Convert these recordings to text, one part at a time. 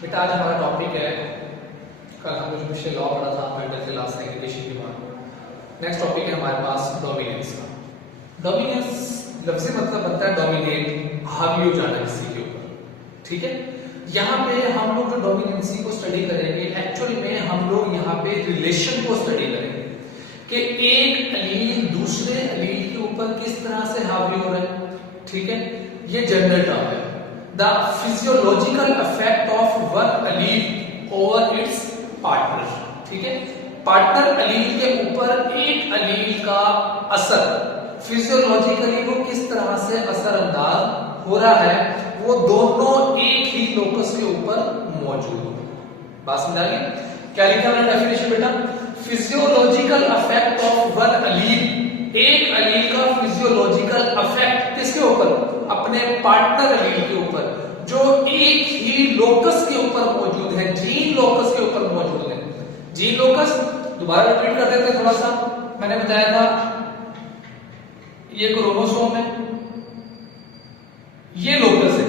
बेटा आज हमारा टॉपिक है, कल हमने जो विषय लॉ पढ़ा था मेंडल के लास्ट सेग्रीगेशन के बाद, नेक्स्ट टॉपिक है हमारे पास डोमिनेंस का। डोमिनेंस लफ्ज़ से मतलब बनता है डोमिनेट, हावी हो जाना किसी के ऊपर, ठीक है। यहाँ पे हम लोग जो डोमिनेंसी को स्टडी करेंगे, एक्चुअली में हम लोग यहाँ पे रिलेशन को स्टडी करेंगे कि एक अलील दूसरे अलील के ऊपर किस तरह से हावी हो रहा है, ठीक है। ये जनरल टर्म है, the physiological effect of one allele over its partner, ठीक है। पार्टनर अलील के ऊपर एक अलील का असर फिजियोलॉजिकली वो किस तरह से असरअंदाज हो रहा है, वो दोनों एक ही लोकस के ऊपर मौजूद हो। बात समझ आ गई? क्या लिखा मैंने डेफिनेशन बेटा? फिजियोलॉजिकल इफेक्ट ऑफ वन अलील, एक अलील का फिजियोलॉजिकल इफेक्ट किसके ऊपर? अपने पार्टनर अलील के ऊपर, जो एक ही लोकस के ऊपर मौजूद है, जीन लोकस के ऊपर मौजूद है। जीन लोकस दोबारा रिपीट कर देते हैं थोड़ा सा। मैंने बताया था ये क्रोमोसोम है, ये लोकस है,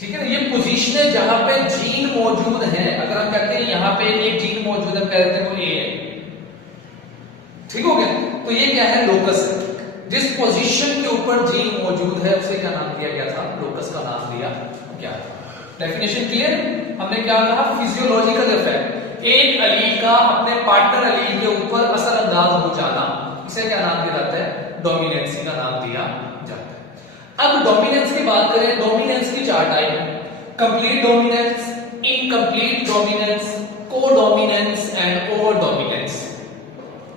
ठीक है ना। ये पोजीशन है जहां पे जीन मौजूद है। अगर हम कहते हैं यहां पे एक जीन मौजूद है, कहते हैं वो ए है, ठीक हो गया। तो ये क्या है? लोकस है। जिस पोजीशन के ऊपर जीन मौजूद है उसे क्या नाम दिया गया था? लोकस का नाम दिया गया था। Definition clear? हमने क्या कहा? फिजियोलॉजिकल इफेक्ट, एक अलील का अपने पार्टनर अलील के ऊपर असरअंदाज हो जाना, इसे क्या नाम दिया जाता है? डोमिनेंसी का नाम दिया जाता है। अब डोमिनेंस की बात करें, डोमिनेंस की चार टाइप है: complete dominance, incomplete dominance, codominance and over dominance.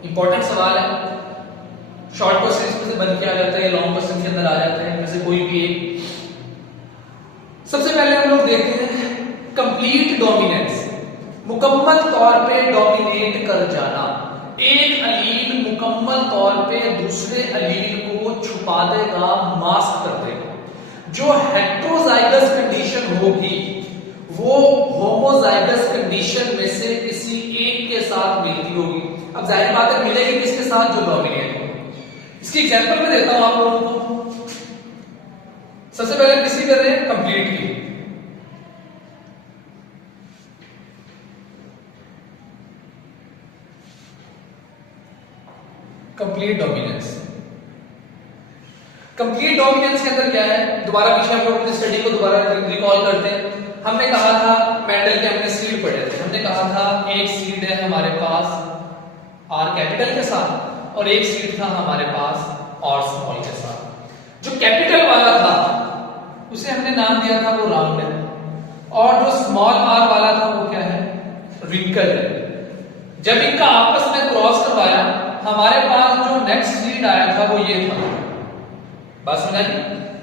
Important सवाल है, शॉर्ट क्वेश्चन में से बन के आ जाता है, लॉन्ग क्वेश्चन के अंदर आ जाते हैं, इनमें से कोई भी एक। सबसे पहले हम लोग देखते हैं कंप्लीट डोमिनेंस, मुकम्मल तौर पे डोमिनेट कर जाना। एक अलील मुकम्मल तौर पे दूसरे अलील को छुपा देगा, मास्क कर देगा। जो हेटेरोजाइगस कंडीशन होगी वो होमोजाइगस कंडीशन में से किसी एक के साथ मिलती होगी। अब जाहिर बात है मिलेगी किसके साथ? जो डोमिनेट हो। इसकी एग्जांपल मैं देता हूं आप लोगों को। सबसे पहले किसी कर रहे हैं? कंप्लीट की। Complete dominance. कंप्लीट डोमिनेंस के अंदर क्या है? दोबारा पीछे हम लोग अपनी स्टडी को दोबारा रिकॉल करते हैं। हमने कहा था मेंडल के, हमने सीड पढ़े थे, हमने कहा था एक सीड है हमारे पास आर कैपिटल के साथ और एक सीड था हमारे पास आर स्मॉल के साथ। जो कैपिटल वाला था उसे हमने नाम दिया था वो राउंड है, और जो स्मॉल आर वाला था वो क्या है? रिंकल है। जब इनका आपस में क्रॉस करवाया, हमारे पास जो नेक्स्ट सीड आया था वो ये था। बात समझ आई?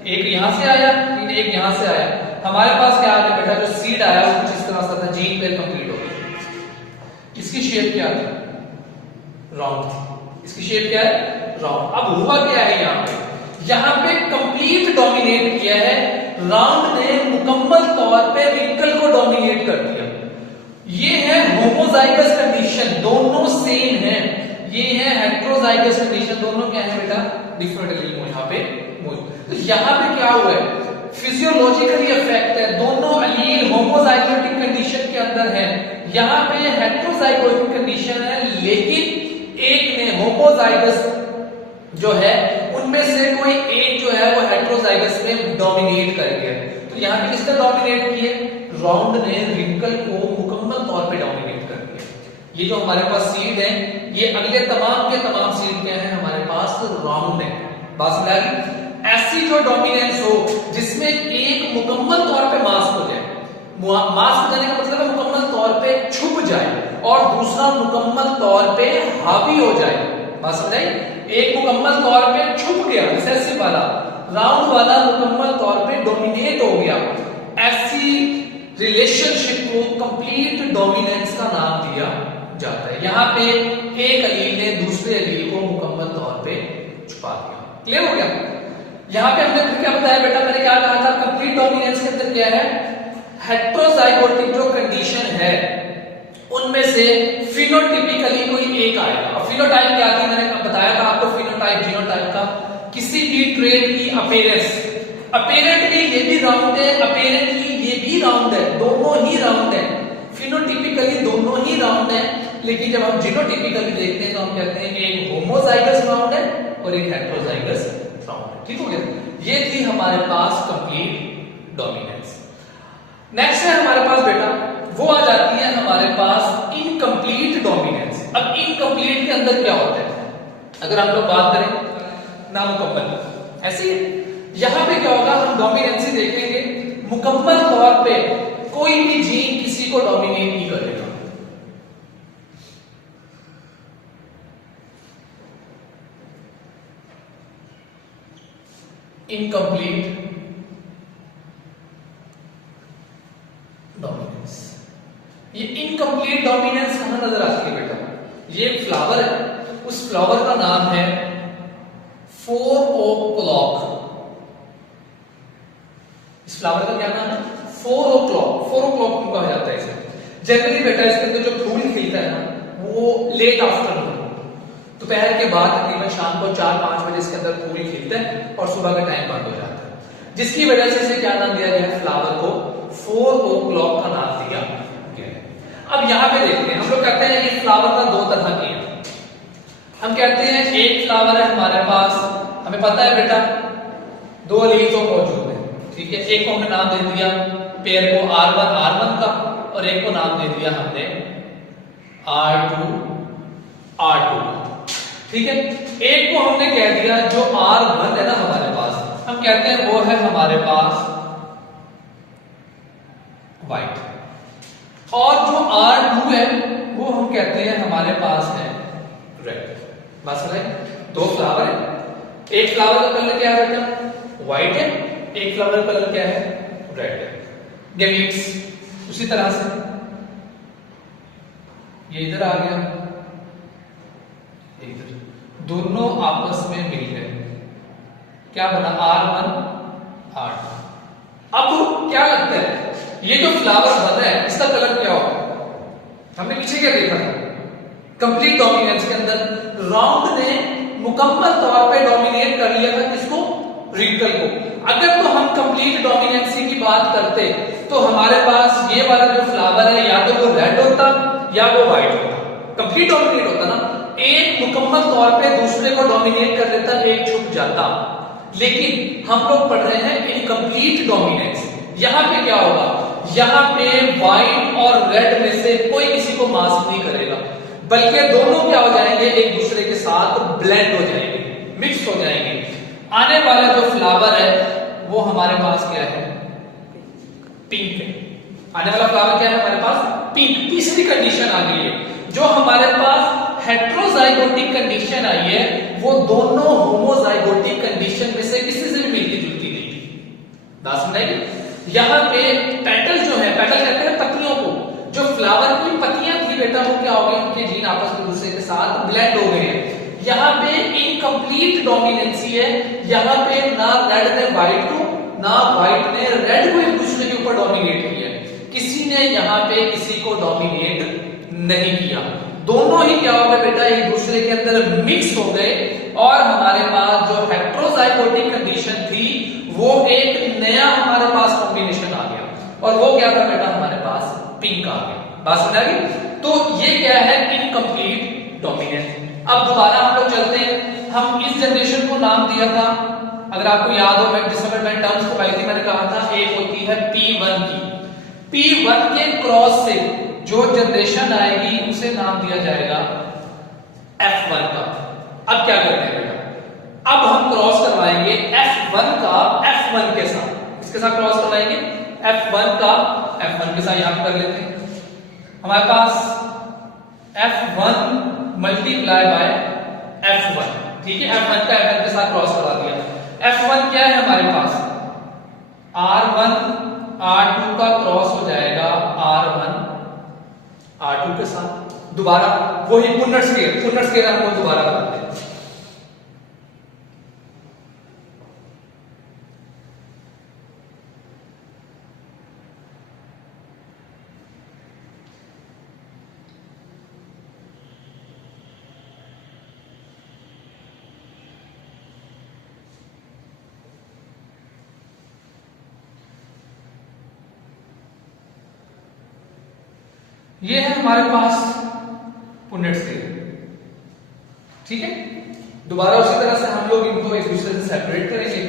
एक यहां से आया, एक यहां से आया। हमारे पास क्या आ गया बेटा? जो सीड आया वो कुछ इस तरह से था, जीन पेयर कंप्लीट हो गई। इसकी शेप क्या थी? राउंड। इसकी शेप क्या है? राउंड। अब हुआ क्या है यहां पे? यहां पे कंप्लीट डोमिनेट किया है, राउंड ने मुकम्मल तौर पे रिंकल को डोमिनेट कर दिया। ये है होमोजाइगस कंडीशन, दोनों सेम है। ये है हेटेरोजाइगस कंडीशन, दोनों क्या है बेटा? डिफरेंट एलील यहां पे मौजूद। तो यहां पे क्या हुआ है? फिजियोलॉजिकली इफेक्ट है, दोनों अलील होमोजाइगोटिक कंडीशन के अंदर है। यहां पे हेटेरोजाइगोटिक कंडीशन है, लेकिन एक ने होमोजाइगस जो है उनमें से कोई एक जो है वो हेटेरोजाइगस में डोमिनेट कर गया। तो यहां पे किसने डोमिनेट किए? राउंड ने रिंकल को मुकम्मल तौर पे डोमिनेट कर दिया। ये जो हमारे पास सीड है, ये अगले तमाम के तमाम सीड क्या है हमारे पास? राउंड है। बात समझ आ गई? ऐसी जो डोमिनेंस हो जिसमें एक मुकम्मल तौर पे मास्क हो जाए, मास्क करने का मतलब है मुकम्मल तौर पे छुप जाए, और दूसरा मुकम्मल तौर पे हावी हो जाए। बात समझ आई? एक मुकम्मल तौर पे छुप गया रिसेसिव वाला, राउंड वाला मुकम्मल तौर पे डोमिनेट हो गया। ऐसी रिलेशनशिप को कंप्लीट डोमिनेंस का नाम दिया जाता है। यहां पे एक अलील ने दूसरे अलील को मुकम्मल तौर पे छुपा दिया। क्लियर हो गया? यहां पे हमने फिर क्या बताया बेटा? मैंने क्या कहा था? कंप्लीट डोमिनेंस के अंदर क्या है? हेटेरोजाइगोटिक जो कंडीशन है उनमें से फिनोटिपिकली कोई एक आएगा। अब फिनोटाइप क्या थी? मैंने बताया था आपको, फिनोटाइप जीनोटाइप का किसी भी ट्रेट की अपीयरेंस अपेरेंटली ये भी राउंड है, अपेरेंटली ये भी राउंड है, दोनों ही राउंड है। फिनोटिपिकली दोनों ही राउंड है, लेकिन जब हम जीनोटिपिकली देखते हैं तो हम कहते हैं कि एक होमोजाइगस राउंड है और एक हेटेरोजाइगस राउंड है। ठीक हो गया, ये थी हमारे पास कंप्लीट डोमिनेंस। नेक्स्ट है हमारे पास बेटा, वो आ जाती है हमारे पास इनकम्प्लीट डोमिनेंस। अब इनकम्प्लीट के अंदर क्या होता है, अगर हम लोग बात करें नामुकम्मल, ऐसे यहां पे क्या होगा, हम डोमिनेंसी देखेंगे, मुकम्मल तौर पे कोई भी जीन किसी को डोमिनेट नहीं करेगा। इनकम्प्लीट डोमिनेंस, ये इनकम्प्लीट डोमिनेंस कहां नजर आती है बेटा, ये एक फ्लावर है, उस फ्लावर का नाम है 4 o'clock। इस फ्लावर का क्या नाम है, 4 o'clock। 4 o'clock क्यों कहा जाता है इसे, जनरली बेटा इसके अंदर जो फूल खिलता है ना वो लेट आफ्टरनून, दोपहर के बाद तकरीबन शाम को 4-5 बजे इसके अंदर फूल खिलता है और सुबह का टाइम बंद हो जाता है, जिसकी वजह से इसे क्या नाम दिया गया है, फ्लावर को 4 o'clock का नाम दिया गया है। अब यहां पे देखते हैं, हम लोग कहते हैं ये फ्लावर का दो तरह के हैं। हम कहते हैं एक फ्लावर है हमारे पास, हमें पता है बेटा 2 लीफ तो मौजूद है, ठीक है, एक को हमने नाम दे दिया पेयर को R1 का, और एक को नाम दे दिया हमने R2 का, ठीक है। एक को हमने कह दिया जो R1 है ना हमारे पास, हम कहते हैं वो है हमारे पास व्हाइट, और जो R2 है वो हम कहते हैं हमारे पास है रेड। बस है, दो फ्लावर है, एक फ्लावर का कलर क्या है बेटा, व्हाइट है, एक फ्लावर का कलर क्या है, रेड है। गैमीट्स उसी तरह से ये इधर आ गया, इधर, दोनों आपस में मिल गए, क्या बना, R1 R2। अब क्या लगता है, ये जो फ्लावर बना है इसका कलर क्या होगा, हमने पीछे क्या देखा था, कंप्लीट डोमिनेंस के अंदर राउंड ने मुकम्मल तौर पे डोमिनेट कर लिया था किसको, रिंकल को। अगर तो हम कंप्लीट डोमिनेंसी की बात करते तो हमारे पास ये वाला जो फ्लावर है या तो वो रेड होता या वो व्हाइट होता, कंप्लीट डोमिनेट होता ना, एक मुकम्मल तौर पे दूसरे को डोमिनेट कर देता, एक छुप जाता। लेकिन हम लोग पढ़ रहे हैं इनकम्प्लीट डोमिनेंस, यहां पे क्या होगा, यहां पे व्हाइट और रेड में से कोई किसी को मास्क नहीं करेगा, बल्कि दोनों क्या हो जाएंगे, एक दूसरे के साथ ब्लेंड हो जाएंगे, मिक्स हो जाएंगे। आने वाला जो फ्लावर है वो हमारे पास क्या है, पिंक है। आने वाला फ्लावर क्या है हमारे पास, पिंक। तीसरी कंडीशन आ गई है, जो हमारे पास हेट्रोजाइगोटिक कंडीशन आई है वो दोनों होमोजाइगोटिक कंडीशन में से किसी से भी मिलती जुलती नहीं थी। बात समझाइए, यहां पे पेटल जो है, पेटल कहते हैं पत्तियों को, जो फ्लावर की पत्तियां थी बेटा वो क्या हो गई, उनके जीन आपस में दूसरे के साथ ब्लेंड हो गए हैं। यहां पे इनकम्प्लीट डोमिनेंसी है, यहां पे ना रेड ने व्हाइट को ना व्हाइट ने रेड को एक दूसरे के ऊपर डोमिनेट किया, किसी ने यहां पे किसी को डोमिनेट नहीं किया, दोनों ही क्या हो गए बेटा, एक दूसरे के अंदर मिक्स हो गए, और हमारे पास जो हेट्रोजाइगोटिक कंडीशन थी वो एक नया हमारे पास कॉम्बिनेशन आ गया, और वो क्या था बेटा, हमारे पास पिंक आ गया। बात समझ आ गई, तो ये क्या है, इनकम्प्लीट डोमिनेंस। अब दोबारा हम लोग चलते हैं, हम इस जनरेशन को नाम दिया था, अगर आपको याद हो, मैं जिस समय मैं टर्म्स को पाई थी मैंने कहा था एक होती है P1 की, P1 के क्रॉस से जो जनरेशन आएगी उसे नाम दिया जाएगा F1 का। अब क्या करते हैं बेटा, अब हम क्रॉस करवाएंगे F1 का F1 के साथ, किसके साथ क्रॉस करवाएंगे, F1 का F1 के साथ। यहां कर लेते हैं, हमारे पास F1 मल्टीप्लाई बाय F1, ठीक है, F1 का F1 के साथ क्रॉस करवा दिया। F1 क्या है हमारे पास, R1 R2 का क्रॉस हो जाएगा R1 R2 के साथ, दोबारा वही पुनर्ट स्केयर हम लोग दोबारा करते हैं। ये है हमारे पास पुनेट सेल, ठीक है। दोबारा उसी तरह से हम लोग इनको एक दूसरे से सेपरेट करेंगे।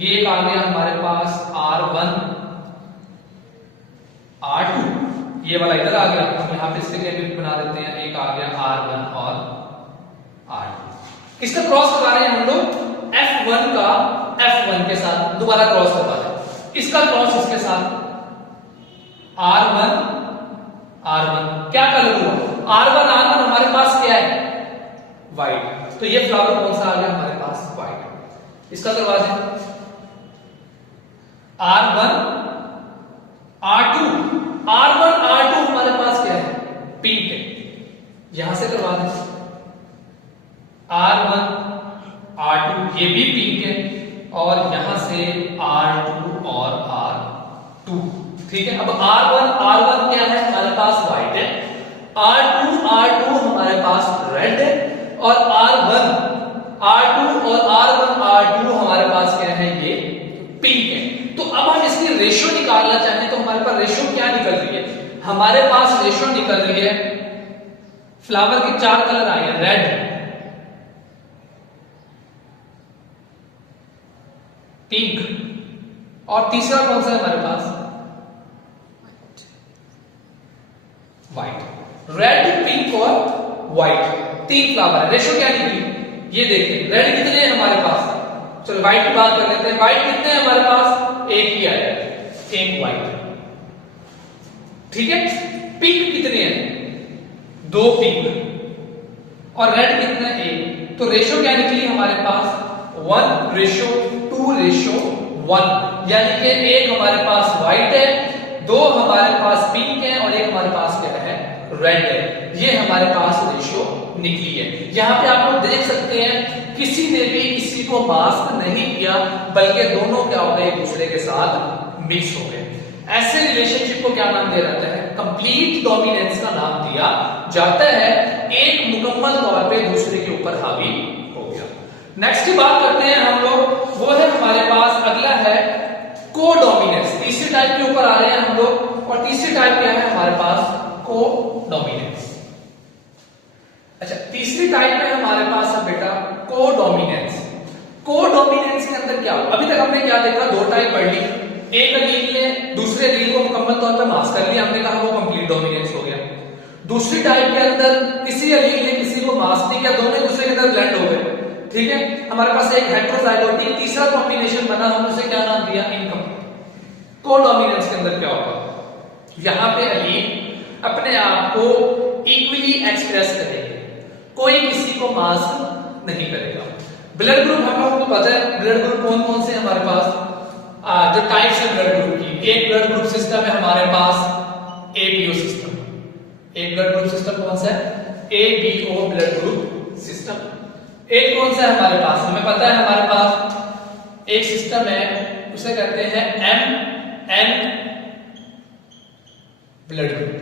ये एक आ गया हमारे पास R1 R2, ये वाला इधर आ गया, हम यहाँ पे इसके लिए बना देते हैं, एक आ गया R1 और R2। इसका क्रॉस करवा रहे हैं हम लोग F1 का F1 के साथ, दोबारा क्रॉस करवा रहे हैं इसका क्रॉस इसके साथ R1 क्या कलर हुआ, R1 हमारे पास क्या है, व्हाइट, तो ये फ्लावर कौन सा आ गया हमारे पास, व्हाइट। इसका करवा दें R1 R2 हमारे पास क्या है, पिंक है, यहां से करवा दें R1 R2, ये भी पिंक है, और यहां से R2 और R2, ठीक है। अब R1 क्या है हमारे पास, व्हाइट है, R2 हमारे पास रेड है, और R1 R2 और R1 हमारे पास क्या है, ये पिंक है। तो अब हम इसकी रेशियो निकालना चाहें तो हमारे पास रेशियो क्या निकल रही है, हमारे पास रेशियो निकल रही है, फ्लावर के 4 कलर आए हैं, रेड, पिंक, और तीसरा कौन सा है हमारे पास, व्हाइट। रेड, पिंक और व्हाइट, 3 फ्लावर है। रेशियो क्या निकली, ये देखिए, रेड कितने हैं हमारे पास, चलो व्हाइट की बात कर लेते हैं, व्हाइट कितने हैं हमारे पास, एक ही आया, एक व्हाइट, ठीक है। पिंक कितने हैं, 2 पिंक, और रेड कितने हैं, 1, तो रेशियो क्या निकली हमारे पास, 1:2:1, यानी कि एक हमारे पास व्हाइट है, 2 हमारे पास पिंक है, और एक हमारे पास क्या है, रेड है। ये हमारे पास रेशियो निकली है। यहां पे आप लोग देख सकते हैं किसी ने भी किसी को मास्क नहीं किया, बल्कि दोनों क्या हो गए, एक दूसरे के साथ मिक्स हो गए। ऐसे रिलेशनशिप को क्या नाम दिया जाता है, कंप्लीट डोमिनेंस का नाम दिया जाता है, एक मुकम्मल तौर पे दूसरे के ऊपर हावी हो गया। नेक्स्ट की बात करते हैं हम लोग, वो है हमारे पास अगला है कोडोमिनेंस। तीसरी टाइप के ऊपर आ रहे हैं हम लोग, और तीसरी टाइप क्या है हमारे पास, कोडोमिनेंस। अच्छा, तीसरी टाइप में हमारे पास है बेटा कोडोमिनेंस। कोडोमिनेंस के अंदर क्या हो, अभी तक हमने क्या देखा, 2 टाइप पढ़ ली, एक एलील ने दूसरे एलील को मुकम्मल तौर पर मास्क कर लिया, हमने कहा वो कंप्लीट डोमिनेंस हो गया। दूसरी टाइप के अंदर किसी एलील ने किसी को मास्क नहीं किया, दोनों एक दूसरे के अंदर ब्लेंड हो गए, ठीक है। हमारे पास एक हेटेरोजाइगोटिक तीसरा कॉम्बिनेशन बना, हमने उसे क्या नाम दिया, इनकम्प्लीट। कोडोमिनेंस के अंदर क्या होगा, यहां पे एलील अपने आप को इक्वली एक्सप्रेस करेंगे, कोई किसी को मास्क नहीं करेगा। ब्लड ग्रुप हम लोगों को पता है, ब्लड ग्रुप कौन कौन से हमारे पास, जो टाइप्स है ब्लड ग्रुप की, एक ब्लड ग्रुप सिस्टम है हमारे पास एबीओ सिस्टम। एक ब्लड ग्रुप सिस्टम कौन सा है, एबीओ ब्लड ग्रुप सिस्टम। एक कौन सा है हमारे पास, हमें पता है हमारे पास एक सिस्टम है, उसे कहते हैं एमएन ब्लड ग्रुप,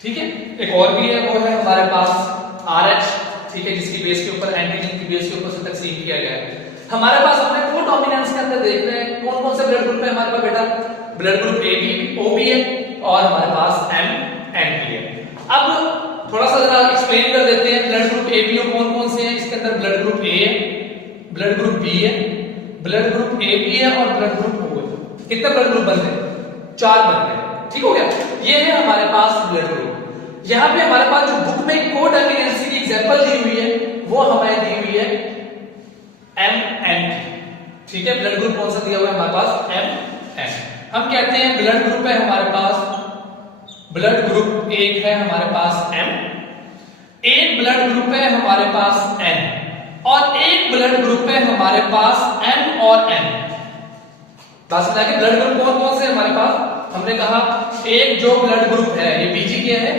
ठीक है। एक और भी है, वो है हमारे पास RH, ठीक है, जिसकी बेस के ऊपर एंटीजन की बेस के ऊपर से तकसीम किया गया है। हमारे पास हमने कोडोमिनेंस के अंदर देख रहे हैं कौन कौन से ब्लड ग्रुप है हमारे पास बेटा, ब्लड ग्रुप AB OB है, और हमारे पास MNP है। अब थोड़ा सा जरा एक्सप्लेन कर देते हैं, ब्लड ग्रुप AB कौन कौन से हैं, इसके अंदर ब्लड ग्रुप A है, ब्लड ग्रुप B है, ब्लड ग्रुप AB है, और ब्लड ग्रुप O है। कितने ब्लड ग्रुप बन गए, 4 बन गए, ठीक हो गया। ये है हमारे पास ब्लड ग्रुप। यहां पे हमारे पास जो बुक में कोडोमिनेंस की एग्जांपल दी हुई है, वो हमें दी हुई है MNP, ठीक है। ब्लड ग्रुप कौन सा दिया हुआ है हमारे पास, MN। हम कहते हैं ब्लड ग्रुप है हमारे पास, ब्लड ग्रुप एक है हमारे पास M, एक ब्लड ग्रुप है हमारे पास N, और एक ब्लड ग्रुप है हमारे पास M और N। बात समझ आ गई, ब्लड ग्रुप कौन कौन से हमारे पास, हमने कहा एक जो ब्लड ग्रुप है ये BG क्या है,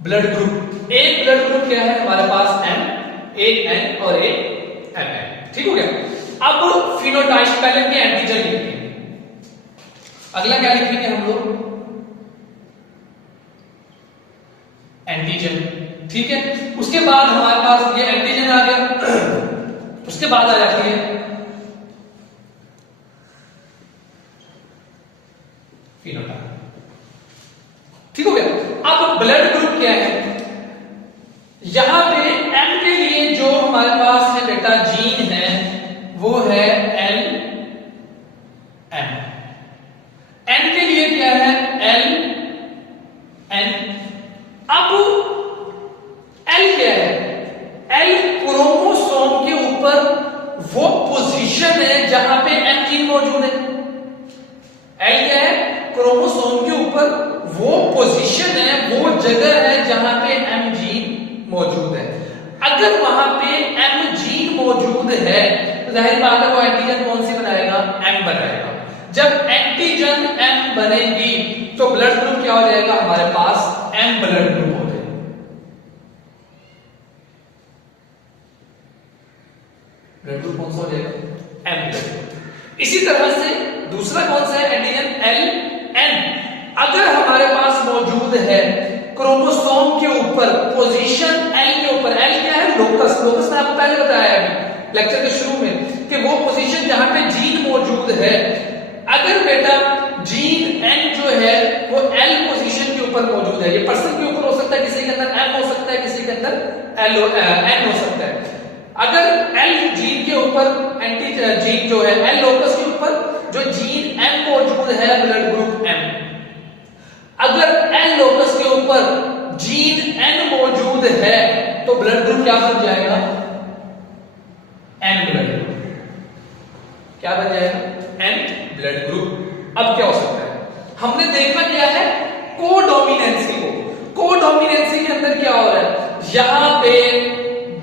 ब्लड ग्रुप, एक ब्लड ग्रुप क्या है हमारे पास M, एक N और एक MN, ठीक हो गया। अब फिनोटाइप, पहले के एंटीजन लिखेंगे, अगला क्या लिखेंगे हम लोग, एंटीजन, ठीक है। उसके बाद हमारे पास ये एंटीजन आ गया, उसके बाद आ जाती है अब ब्लड ग्रुप क्या है, यहां पे एम के लिए जो हमारे पास है बेटा जीन है वो है एल एम, एन के लिए क्या है एल एन। अब एल क्या है, एल क्रोमोसोम के ऊपर वो पोजीशन है जहां पे एम जीन मौजूद है। एल क्या है, क्रोमोसोम के ऊपर वो पोजीशन है, वो जगह है जहां पे एम जीन मौजूद है। अगर वहां पे एम जीन मौजूद है तो जाहिर बात है वो एंटीजन कौन सी बनाएगा, एम बनाएगा। जब एंटीजन एम बनेगी तो ब्लड ग्रुप क्या हो जाएगा हमारे पास, एम ब्लड ग्रुप हो जाएगा। ब्लड ग्रुप कौन सा हो जाएगा, एम ब्लड ग्रुप। इसी तरह से दूसरा कौन सा है एंटीजन एल एन। अगर हमारे पास मौजूद है क्रोमोसोम के ऊपर पोजीशन एल के ऊपर, एल क्या है लोकस, लोकस मैंने आपको पहले बताया अभी लेक्चर के शुरू में कि वो पोजीशन जहां पे जीन मौजूद है। अगर बेटा जीन एन जो है वो एल पोजीशन के ऊपर मौजूद है, ये पर्सन के ऊपर हो सकता है, किसी के अंदर एम हो सकता है, किसी के अंदर एन हो सकता है। अगर एल जीन के ऊपर एंटी जीन जो है एल लोकस के ऊपर जो जीन एम मौजूद है ब्लड ग्रुप एम। अगर एल लोकस के ऊपर जीन एन मौजूद है तो ब्लड ग्रुप क्या बन जाएगा, एन ब्लड ग्रुप। क्या बन जाएगा, एन ब्लड ग्रुप। अब क्या हो सकता है, हमने देखना क्या है कोडोमिनेंसी को। कोडोमिनेंसी के अंदर क्या हो रहा है, यहां पे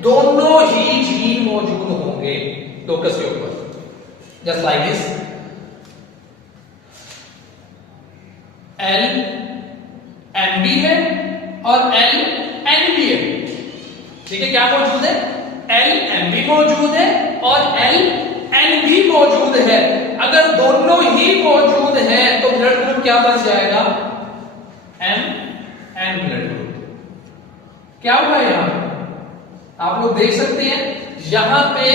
दोनों ही जीन मौजूद होंगे लोकस के ऊपर, just like this. L M भी है और एल एन भी है, ठीक है। क्या मौजूद है, एल एम भी मौजूद है और एल एन भी मौजूद है। अगर दोनों ही मौजूद हैं तो ब्लड ग्रुप क्या बन जाएगा, एम एन ब्लड ग्रुप। क्या हुआ यहां आप लोग देख सकते हैं, यहां पे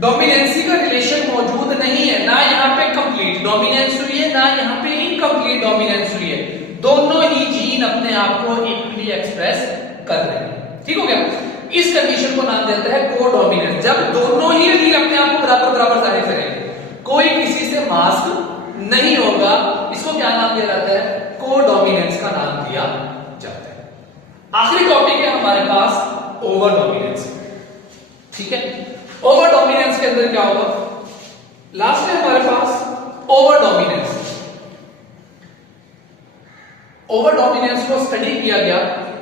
डोमिनेंसी का रिलेशन मौजूद नहीं है, ना यहां पे कंप्लीट डोमिनेंस हुई है, ना यहां पे इनकम्प्लीट डोमिनेंस हुई है। दोनों ही जीन अपने आप को इक्वली एक्सप्रेस कर रहे हैं, ठीक हो गया। इस कंडीशन को नाम देता है कोडोमिनेंस। जब दोनों ही जीन अपने आप को बराबर बराबर जाहिर करेंगे, कोई किसी से मास्क नहीं होगा, इसको क्या नाम दिया जाता है, कोडोमिनेंस का नाम दिया जाता है। आखिरी टॉपिक है हमारे पास ओवर डोमिनेंस, ठीक है। ओवर डोमिनेंस के अंदर क्या होगा, लास्ट है हमारे पास ओवर डोमिनेंस। ओवर डोमिनेंस को स्टडी किया गया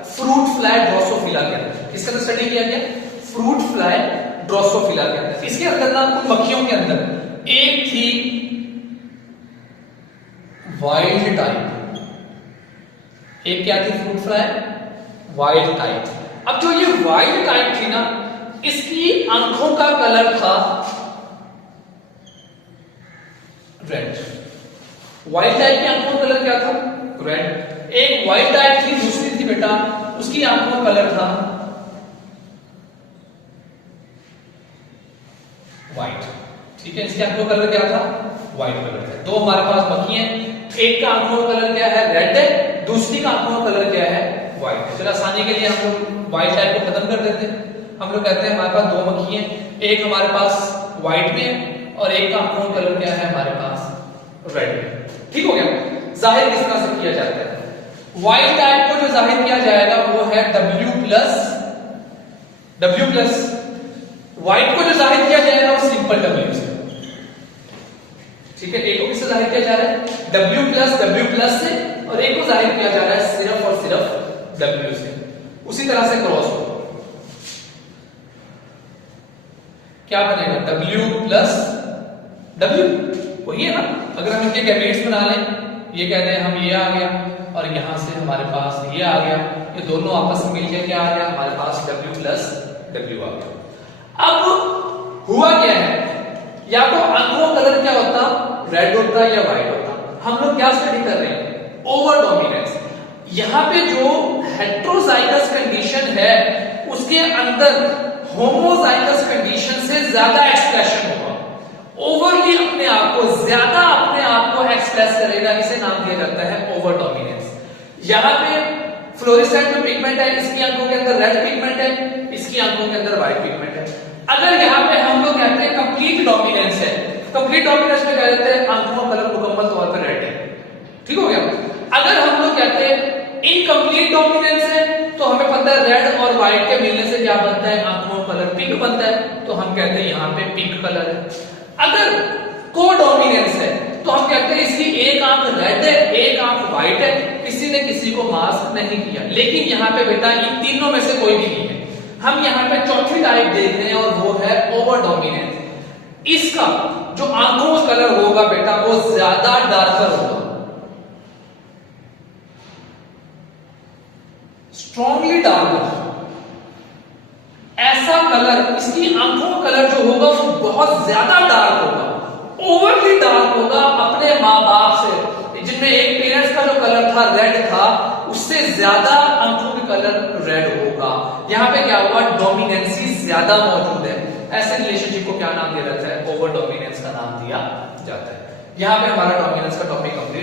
फ्रूट फ्लाई ड्रोसोफिला के अंदर। किसके अंदर स्टडी किया गया, फ्रूट फ्लाई ड्रोसोफिला के अंदर। इसके अंदर ना कुछ मक्खियों के अंदर एक थी वाइल्ड टाइप, एक क्या थी फ्रूट फ्लाई वाइल्ड टाइप। अब जो ये वाइल्ड टाइप थी ना, इसकी आंखों का कलर था रेड। वाइल्ड टाइप की आंखों का कलर क्या था, रेड। एक वाइल्ड टाइप थी, दूसरी थी बेटा उसकी आंखों का कलर था व्हाइट, ठीक है। इसकी आंखों का कलर क्या था, व्हाइट कलर था। दो हमारे पास मक्खी हैं, एक का आंखों का कलर क्या है रेड है, दूसरी का आंखों का कलर क्या है व्हाइट है। चलो आसानी के लिए हम लोग व्हाइट टाइप को खत्म कर देते हैं। हम लोग कहते हैं हमारे पास दो मक्खी हैं, एक हमारे पास व्हाइट में है और एक का आंखों का कलर क्या है हमारे पास रेड में, ठीक हो गया। जाहिर किस तरह से किया जाता है, व्हाइट टाइप को जो जाहिर किया जाएगा वो है W प्लस, व्हाइट को जो जाहिर किया जाएगा वो सिंपल W से, ठीक है। एक को किससे जाहिर किया जा रहा है W प्लस से, और एक को जाहिर किया जा रहा है सिर्फ और सिर्फ W से। उसी तरह से क्रॉस हो, क्या बनेगा W प्लस W, वही है ना। अगर हम इनके गैमेट्स बना लें, ये कहते हैं हम ये आ गया और यहां से हमारे पास ये आ गया, ये दोनों आपस में मिलकर क्या आ गया हमारे पास W प्लस W आ गया। अब हुआ क्या है, या तो आंखों का कलर क्या होता, रेड होता या व्हाइट होता। हम लोग क्या स्टडी कर रहे हैं, ओवर डोमिनेंस। यहां पे जो हेट्रोजाइगस कंडीशन है उसके अंदर होमोजाइगस कंडीशन से ज्यादा एक्सप्रेशन होगा, ओवरली अपने आप को ज्यादा अपने आप को एक्सप्रेस करेगा, इसे नाम दिया जाता है ओवर डोमिनेंस। यहाँ पे फ्लोरेसेंट जो पिगमेंट है, इसकी आंखों के अंदर रेड पिगमेंट है, इसकी आंखों के अंदर व्हाइट पिगमेंट है। अगर यहाँ पे हम लोग कहते हैं कंप्लीट डोमिनेंस है, कंप्लीट डोमिनेंस में कह देते हैं आंखों का कलर मुकम्मल तौर पर रेड है, ठीक हो गया। अगर हम लोग कहते हैं इनकम्प्लीट डोमिनेंस है, तो हमें पता है रेड और व्हाइट के मिलने से क्या बनता है, आंखों का कलर पिंक बनता है, तो हम कहते हैं यहाँ पे पिंक कलर है। अगर कोडोमिनेंस है, तो हम कहते हैं इसकी एक आंख रेड है, एक आंख व्हाइट है, किसी ने किसी को मास्क नहीं किया। लेकिन यहाँ पे बेटा इन तीनों में से कोई भी नहीं है, हम यहाँ पे चौथी टाइप देख रहे हैं और वो है ओवर डोमिनेंस। इसका जो आंखों का कलर होगा बेटा वो ज्यादा डार्कर होगा, स्ट्रॉन्गली डार्कर। ऐसा कलर, इसकी आंखों का कलर जो होगा वो बहुत ज्यादा डार्क होगा, ओवरली डार्क होगा। अपने माँ बाप से, जिनमें एक पेरेंट्स का जो कलर था रेड था, उससे ज्यादा आंखों का कलर रेड होगा। यहाँ पे क्या हुआ, डोमिनेंसी ज्यादा मौजूद है। ऐसे रिलेशनशिप को क्या नाम दिया जाता है, ओवर डोमिनेंस का नाम दिया जाता है। यहाँ पे हमारा डोमिनेंस का टॉपिक कंप्लीट